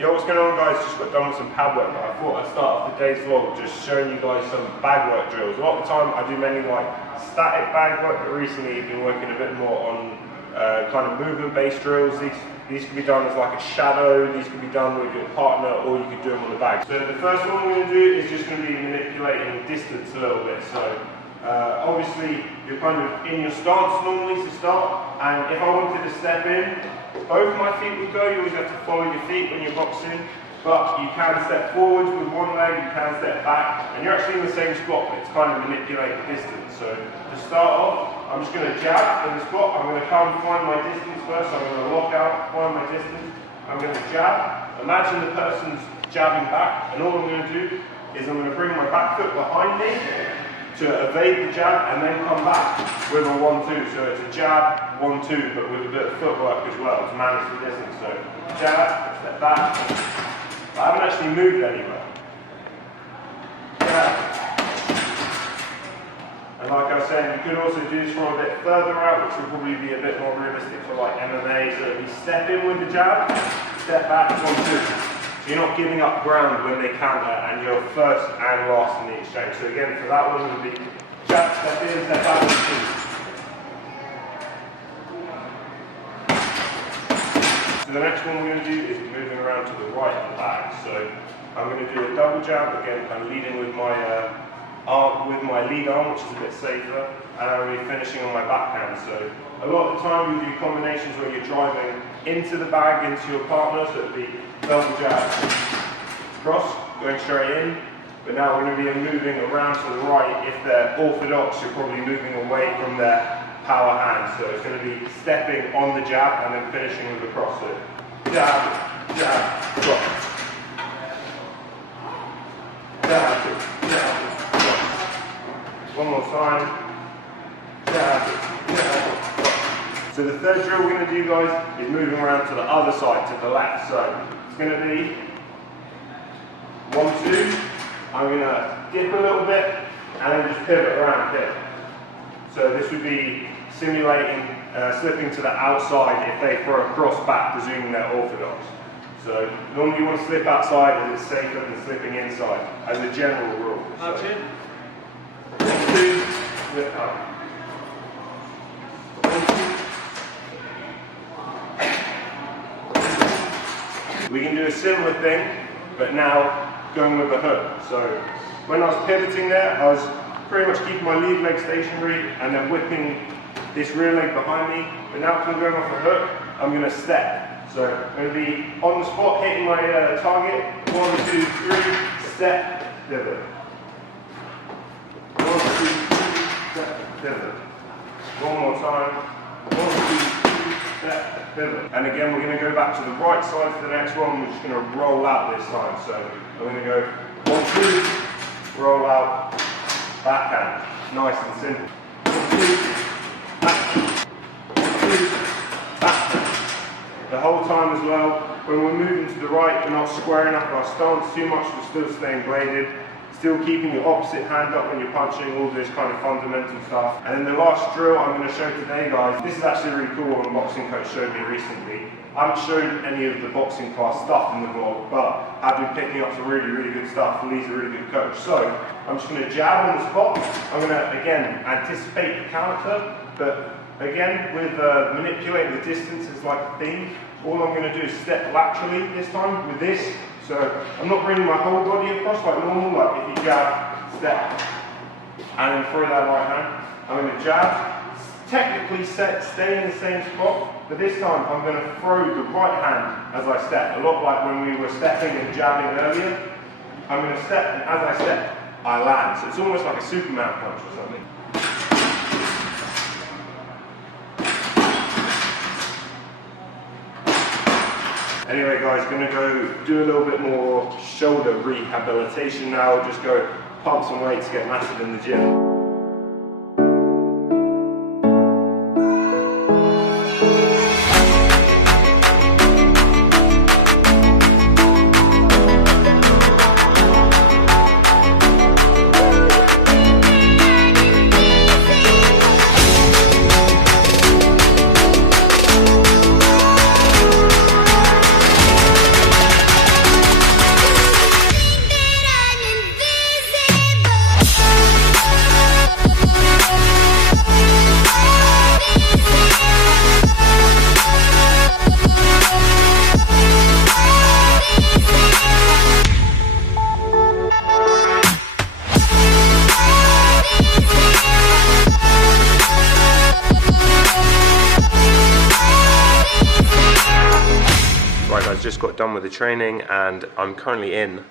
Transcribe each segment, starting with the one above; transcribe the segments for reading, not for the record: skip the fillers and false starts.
Yo, what's going on guys? Just got done with some pad work, but I thought I'd start off the day's vlog just showing you guys some bag work drills. A lot of the time I do mainly like static bag work, but recently I've been working a bit more on kind of movement based drills. These can be done as like a shadow, these can be done with your partner, or you can do them on the bag. So the first one we're going to do is just going to be manipulating distance a little bit. So obviously you're kind of in your stance normally to start, and if I wanted to step in, both my feet would go. You always have to follow your feet when you're boxing, but you can step forwards with one leg, you can step back, and you're actually in the same spot, but it's kind of manipulate the distance. So to start off, I'm just going to jab in the spot. I'm going to come find my distance first. I'm going to lock out, find my distance. I'm going to jab. Imagine the person's jabbing back, and all I'm going to do is I'm going to bring my back foot behind me to evade the jab and then come back with a 1-2. So it's a jab, 1-2, but with a bit of footwork as well to manage the distance. So jab, step back. I haven't actually moved anywhere. Jab. And like I was saying, you could also do this from a bit further out, which would probably be a bit more realistic for like MMA. So if you step in with the jab, step back, 1-2. You're not giving up ground when they counter, and you're first and last in the exchange. So again, for that one, it would be jab, step in, step back, 1-2. So the next one we're going to do is moving around to the right of the bag. So I'm going to do a double jab, again, kind of leading with my arm, with my lead arm, which is a bit safer, and I'm going to be finishing on my backhand. So a lot of the time we do combinations where you're driving into the bag, into your partner, so it would be double jab, cross, going straight in, but now we're going to be moving around to the right. If they're orthodox, you're probably moving away from their power hand, so it's going to be stepping on the jab and then finishing with the cross. So jab, jab, cross. Jab, jab, cross. One more time. Jab, jab, cross. So the third drill we're going to do, guys, is moving around to the other side, to the left. So it's going to be 1-2. I'm going to dip a little bit and then just pivot around here. So this would be simulating slipping to the outside if they throw a cross back, presuming they're orthodox. So normally you want to slip outside as it's safer than slipping inside, as a general rule. So, 1-2, slip up. 1-2. We can do a similar thing, but now going with a hook. So when I was pivoting there, I was pretty much keeping my lead leg stationary and then whipping this rear leg behind me. But now because I'm going off a hook, I'm going to step. So I'm going to be on the spot, hitting my target. 1, 2, 3, step, pivot. 1, 2, 3, step, pivot. One more time. 1, 2, 3, step, pivot. And again, we're going to go back to the right side for the next one. We're just going to roll out this time. So I'm going to go 1, 2, roll out, backhand. Nice and simple. 1, 2, backhand. 1, 2, backhand. The whole time as well, when we're moving to the right, we're not squaring up our stance too much, we're still staying bladed. Still keeping your opposite hand up when you're punching, all this kind of fundamental stuff. And then the last drill I'm going to show today, guys, this is actually really cool, one a boxing coach showed me recently. I haven't shown any of the boxing class stuff in the vlog, but I've been picking up some really, really good stuff, and he's a really good coach. So I'm just going to jab on the spot. I'm going to, again, anticipate the counter, but again, with manipulating the distance is like a theme. All I'm going to do is step laterally this time with this. So I'm not bringing my whole body across like normal, like if you jab, step, and then throw that right hand. I'm going to jab, technically stay in the same spot, but this time I'm going to throw the right hand as I step. A lot like when we were stepping and jabbing earlier. I'm going to step, and as I step, I land. So it's almost like a Superman punch or something. Anyway guys, gonna go do a little bit more shoulder rehabilitation now, just go pump some weights, get massive in the gym. just got done with the training and I'm currently in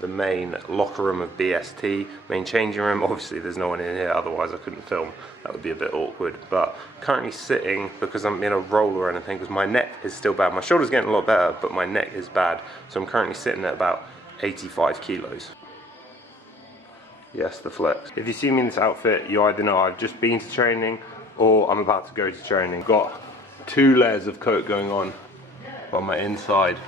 the main locker room of BST, main changing room. Obviously there's no one in here, otherwise I couldn't film. That would be a bit awkward. But currently sitting, because I'm in a roll or anything, because my neck is still bad. My shoulder's getting a lot better, but my neck is bad. So I'm currently sitting at about 85 kilos. Yes, the flex. If you see me in this outfit, you either know I've just been to training or I'm about to go to training. Got 2 layers of coat going on my inside.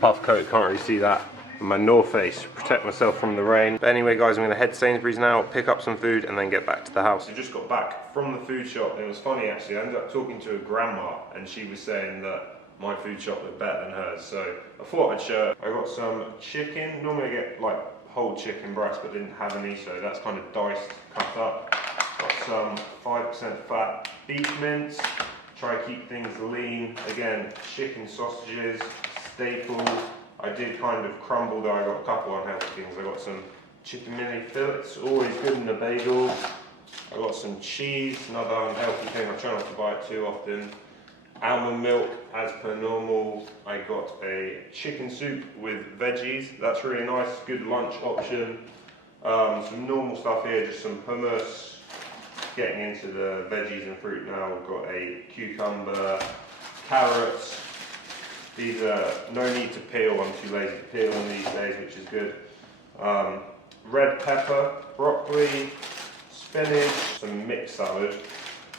Puff coat, can't really see that. And my North Face, protect myself from the rain. But anyway guys, I'm gonna head to Sainsbury's now, pick up some food and then get back to the house. I just got back from the food shop and it was funny actually. I ended up talking to a grandma and she was saying that my food shop looked better than hers. So I thought I'd share. I got some chicken. Normally I get like whole chicken breast but didn't have any, so that's kind of diced, cut up. Got some 5% fat beef mince. Try to keep things lean. Again, chicken sausages, staple. I did kind of crumble though, I got a couple unhealthy things. I got some chicken mini fillets, always good in a bagel. I got some cheese, another unhealthy thing, I try not to buy it too often. Almond milk, as per normal. I got a chicken soup with veggies, that's really nice, good lunch option. Some normal stuff here, just some hummus. Getting into the veggies and fruit now, we've got a cucumber, carrots. These are no need to peel, I'm too lazy to peel them these days, which is good. Red pepper, broccoli, spinach, some mixed salad,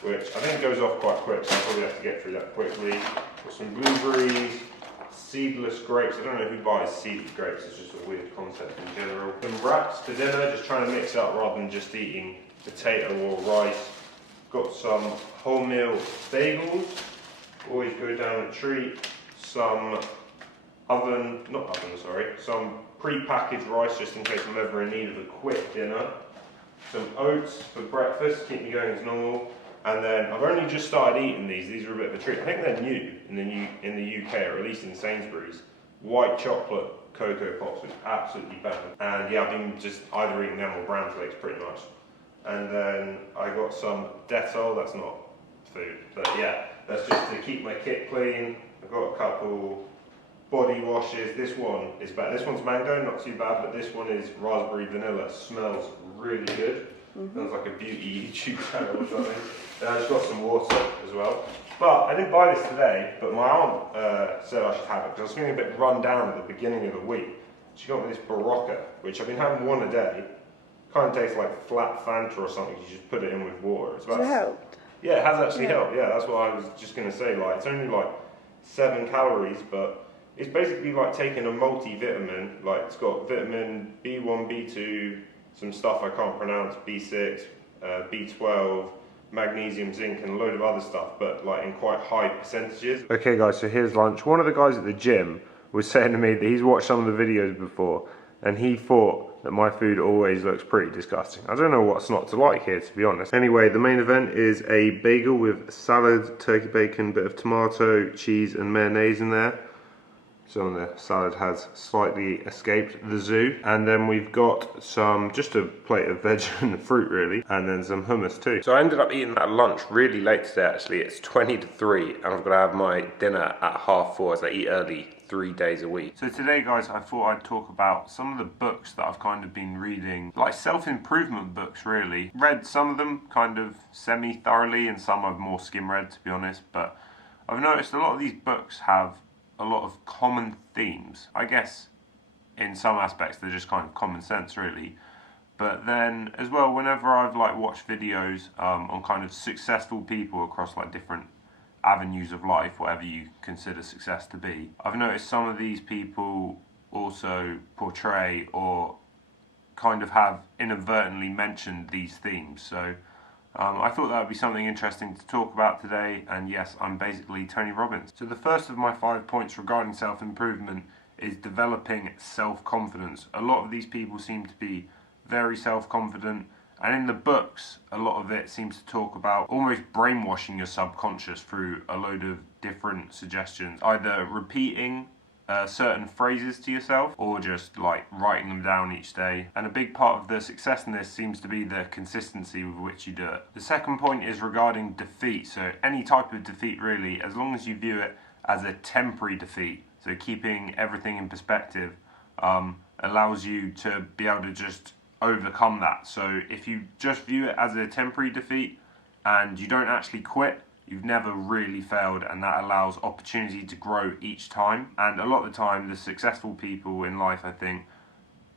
which I think goes off quite quick, so I'll probably have to get through that quickly. Got some blueberries, seedless grapes. I don't know who buys seeded grapes, it's just a weird concept in general. Some wraps for dinner, just trying to mix it up rather than just eating potato or rice. Got some wholemeal bagels, always go down a treat. Some some pre-packaged rice just in case I'm ever in need of a quick dinner. Some oats for breakfast, keep me going as normal. And then I've only just started eating these are a bit of a treat. I think they're new in the UK, or at least in Sainsbury's. White chocolate Cocoa Pops, which absolutely bad. And yeah, I've been just either eating them or bran flakes pretty much. And then I got some Dettol, that's not food, but yeah, that's just to keep my kit clean. I've got a couple body washes. This one is bad. This one's mango, not too bad, but this one is raspberry vanilla. Smells really good. Smells like a beauty YouTube channel or something. And I just got some water as well. But I didn't buy this today, but my aunt said I should have it because I was feeling a bit run down at the beginning of the week. She got me this Barocca, which I've been having one a day. Kind of tastes like flat Fanta or something. You just put it in with water. It's about, Has it helped? Yeah, it has actually helped. Yeah, that's what I was just going to say. Like, it's only like 7 calories, but it's basically like taking a multivitamin. Like, it's got vitamin B1, B2, some stuff I can't pronounce, B6, B12, magnesium, zinc, and a load of other stuff, but like in quite high percentages. Okay guys, so here's lunch. One of the guys at the gym was saying to me that he's watched some of the videos before, and he thought that my food always looks pretty disgusting. I don't know what's not to like here, to be honest. Anyway, the main event is a bagel with salad, turkey bacon, bit of tomato, cheese, and mayonnaise in there. Some of the salad has slightly escaped the zoo. And then we've got just a plate of veg and fruit really, and then some hummus too. So I ended up eating that lunch really late today actually. It's 20 to 3 and I've got to have my dinner at 4:30 as I eat early 3 days a week. So today guys, I thought I'd talk about some of the books that I've kind of been reading, like self-improvement books really. Read some of them kind of semi-thoroughly and some I've more skim-read to be honest, but I've noticed a lot of these books have a lot of common themes. I guess in some aspects they're just kind of common sense really, but then as well whenever I've like watched videos on kind of successful people across like different avenues of life, whatever you consider success to be, I've noticed some of these people also portray or kind of have inadvertently mentioned these themes. So I thought that would be something interesting to talk about today, and yes, I'm basically Tony Robbins. So the first of my 5 points regarding self-improvement is developing self-confidence. A lot of these people seem to be very self-confident, and in the books, a lot of it seems to talk about almost brainwashing your subconscious through a load of different suggestions, either repeating certain phrases to yourself or just like writing them down each day. And a big part of the success in this seems to be the consistency with which you do it. The second point is regarding defeat. So any type of defeat really, as long as you view it as a temporary defeat. So keeping everything in perspective allows you to be able to just overcome that. So if you just view it as a temporary defeat and you don't actually quit, you've never really failed, and that allows opportunity to grow each time. And a lot of the time, the successful people in life, I think,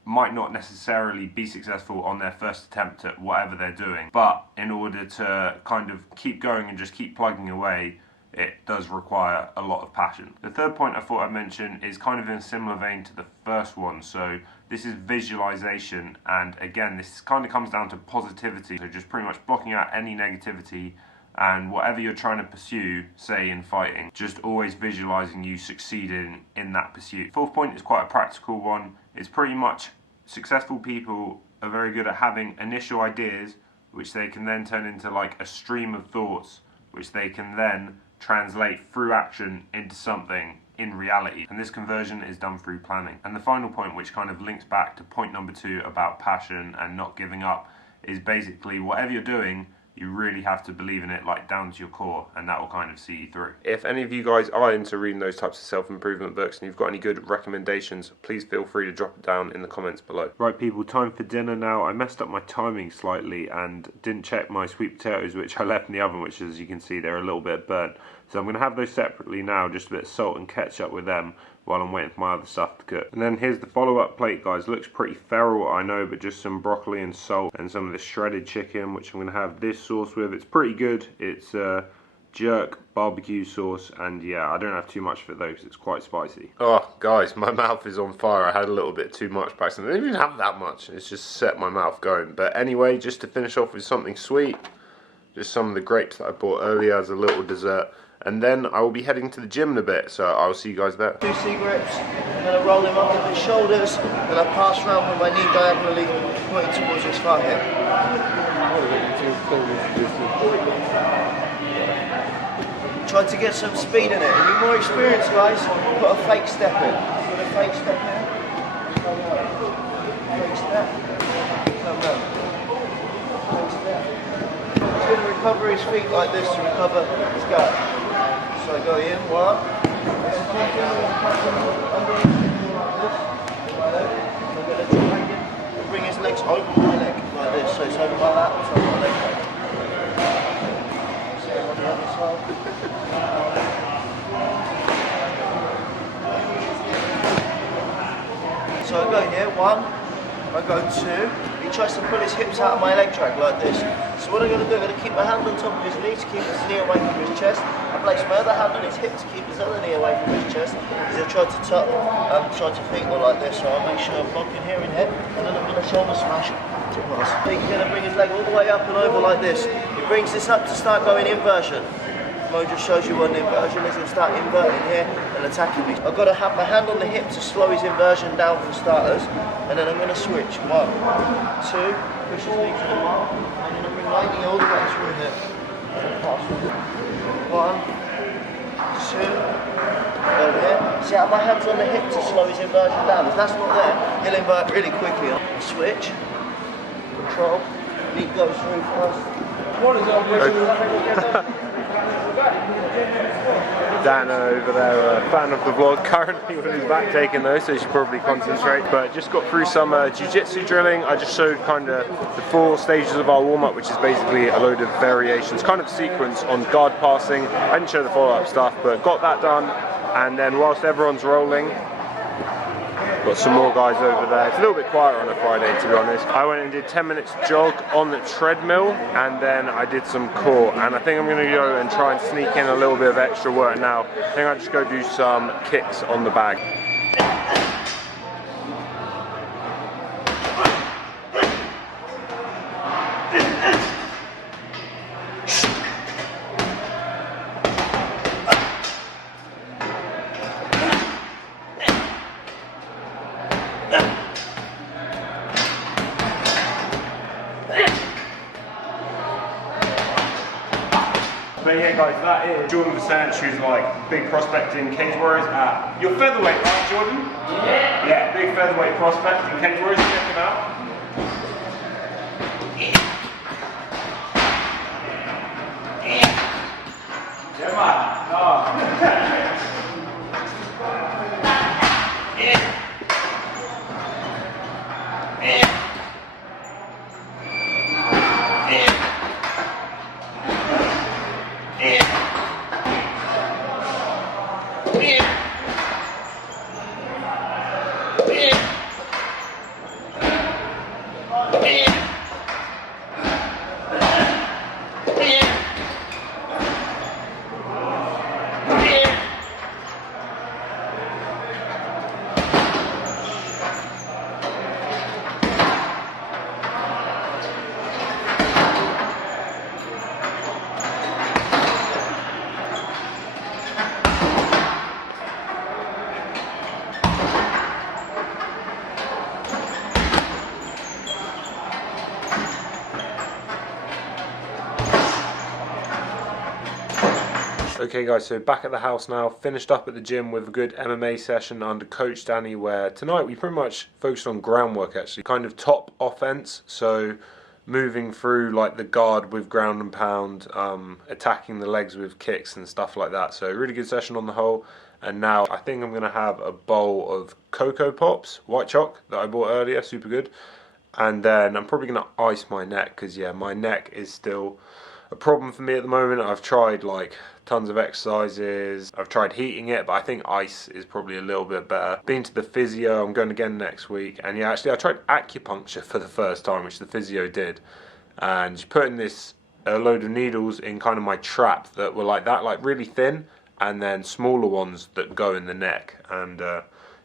might not necessarily be successful on their first attempt at whatever they're doing, but in order to kind of keep going and just keep plugging away, it does require a lot of passion. The third point I thought I'd mention is kind of in a similar vein to the first one. So this is visualization, and again, this kind of comes down to positivity. So just pretty much blocking out any negativity, and whatever you're trying to pursue, say in fighting, just always visualizing you succeeding in that pursuit. Fourth point is quite a practical one. It's pretty much successful people are very good at having initial ideas, which they can then turn into like a stream of thoughts, which they can then translate through action into something in reality. And this conversion is done through planning. And the final point, which kind of links back to point number 2 about passion and not giving up, is basically whatever you're doing, you really have to believe in it, like down to your core, and that will kind of see you through. If any of you guys are into reading those types of self-improvement books and you've got any good recommendations, please feel free to drop it down in the comments below. Right people, time for dinner now. I messed up my timing slightly and didn't check my sweet potatoes, which I left in the oven, which as you can see they're a little bit burnt. So I'm going to have those separately now, just a bit of salt and ketchup with them while I'm waiting for my other stuff to cook. And then here's the follow-up plate, guys. Looks pretty feral, I know, but just some broccoli and salt and some of the shredded chicken, which I'm going to have this sauce with. It's pretty good. It's jerk barbecue sauce, and yeah, I don't have too much of it though because it's quite spicy. Oh guys, my mouth is on fire. I had a little bit too much back then. I didn't even have that much. It's just set my mouth going. But anyway, just to finish off with something sweet, just some of the grapes that I bought earlier as a little dessert. And then I will be heading to the gym in a bit, so I'll see you guys there. 2 C-grips, I'm going to roll them under the shoulders, and I pass around with my knee diagonally, pointing towards his far hip. Try to get some speed in it. If you're more experienced, guys, put a fake step in. Put a fake step in. Fake step. Come down. Fake step. He's going to recover his feet like this to recover his gut. So go in, 1. Bring his legs over my leg like this, so it's over my lap, it's over my leg. Same on the other side. So I go here, 1, I go 2. He tries to pull his hips out of my leg drag like this. So what I'm going to do, I'm going to keep my hand on top of his knee to keep his knee away from his chest. I place my other hand on his hip to keep his other knee away from his chest. He'll try to tuck and try to feeble like this. So I'll make sure I'm blocking here in head, and then I'm going to shoulder smash to pass. He's going to bring his leg all the way up and over like this. He brings this up to start going inversion. Mo just shows you what an inversion is. He'll start inverting here and attacking me. I've got to have my hand on the hip to slow his inversion down for starters, and then I'm going to switch. 1, 2, push his knee to the wall. I'm going to bring my knee all the way through here. 1, 2, over here. See how my hand's on the hip to slow his inversion down. If that's not there, he'll invert really quickly. Switch, control, knee goes through first. Dan over there, a fan of the vlog, currently with his back taken though, so you should probably concentrate. But just got through some jiu-jitsu drilling. I just showed kind of the 4 stages of our warm-up, which is basically a load of variations, kind of sequence on guard passing. I didn't show the follow-up stuff, but got that done. And then whilst everyone's rolling, got some more guys over there. It's a little bit quieter on a Friday, to be honest. I went and did 10 minutes jog on the treadmill, and then I did some core. And I think I'm going to go and try and sneak in a little bit of extra work now. I think I'll just go do some kicks on the bag. But yeah guys, that is Jordan Vasant, who's like big prospect in Cage Warriors at your featherweight, right Jordan? Yeah. Yeah, big featherweight prospect in Cage Warriors, check him out. Yeah man. Oh. Okay guys, so back at the house now, finished up at the gym with a good MMA session under Coach Danny, where tonight we pretty much focused on groundwork actually, kind of top offense, so moving through like the guard with ground and pound, attacking the legs with kicks and stuff like that. So really good session on the whole. And now I think I'm going to have a bowl of Cocoa Pops, white choc, that I bought earlier, super good. And then I'm probably going to ice my neck, because yeah, my neck is still a problem for me at the moment. I've tried like tons of exercises, I've tried heating it, but I think ice is probably a little bit better. Been to the physio, I'm going again next week, and yeah, actually I tried acupuncture for the first time, which the physio did, and she's putting this a load of needles in kind of my trap that were like that, like really thin, and then smaller ones that go in the neck. And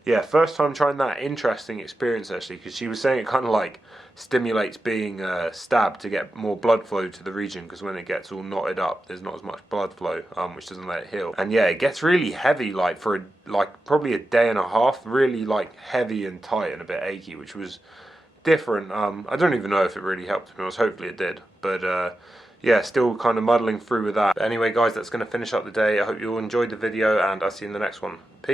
yeah, first time trying that, interesting experience actually, because she was saying it kind of like stimulates being stabbed to get more blood flow to the region, because when it gets all knotted up there's not as much blood flow, which doesn't let it heal. And yeah, it gets really heavy, like for probably a day and a half, really like heavy and tight and a bit achy, which was different. I don't even know if it really helped, to be honest. Hopefully it did, but yeah, still kind of muddling through with that. But anyway guys, that's going to finish up the day. I hope you all enjoyed the video, and I'll see you in the next one. Peace.